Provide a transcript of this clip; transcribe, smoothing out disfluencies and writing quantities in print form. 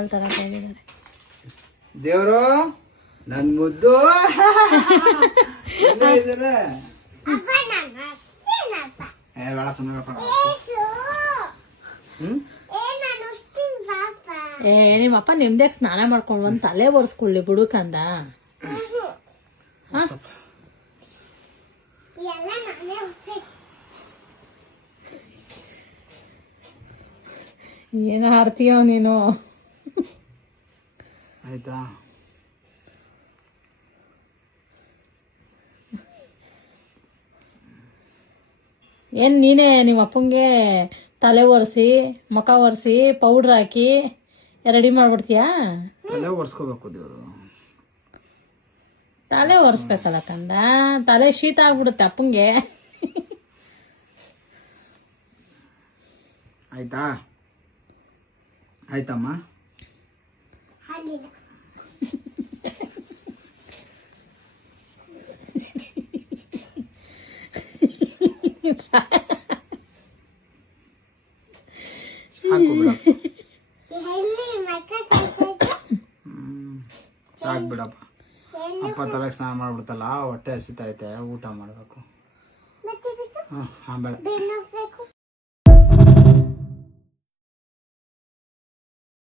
ಹಾಲು ತರಕ್ ಹೋಗಿದ್ದಾರೆ. ದೇವ್ರು ನನ್ ಮುದ್ದು ಬೇಡ ಸುಮ್ಮನೆ ನಿಮ್ಮಪ್ಪ ನಿಮ್ದ್ಯಾಕ್ ಸ್ನಾನ ಮಾಡ್ಕೊಂಡು ಒಂದ್ ತಲೆ ಒರೆಸ್ಕೊಳ್ಳಿ ಬುಡುಕಂದ. ಏನ ಆಡ್ತೀಯ ನೀನು? ಆಯ್ತಾ ಏನ್ ನೀನೇ ನಿಮ್ಮ ಅಪ್ಪಂಗೆ ತಲೆ ಒರೆಸಿ ಮುಖ ಒರೆಸಿ ಪೌಡ್ರ್ ಹಾಕಿ ರೆಡಿ ಮಾಡ್ಬಿಡ್ತೀಯಾ? ತಲೆ ಒರೆಸ್ಕೋಬೇಕು ದೇವ್ರು. ತಲೆ ಒರೆಸ್ಬೇಕಲ್ಲ ಕಂದ, ತಲೆ ಶೀತ ಆಗ್ಬಿಡುತ್ತೆ ಅಪ್ಪಂಗೆ. ಆಯ್ತಾ ಆಯ್ತಮ್ಮ. ಸಾಕು ಬಿಡಪ್ಪ, ಸಾಕು ಬಿಡಪ್ಪ. ಅಪ್ಪ ತಲೆಗೆ ಸ್ನಾನ ಮಾಡ್ಬಿಡ್ತಲ್ಲ, ಹೊಟ್ಟೆ ಹಸಿತೈತೆ, ಊಟ ಮಾಡ್ಬೇಕು. ಬೇಡ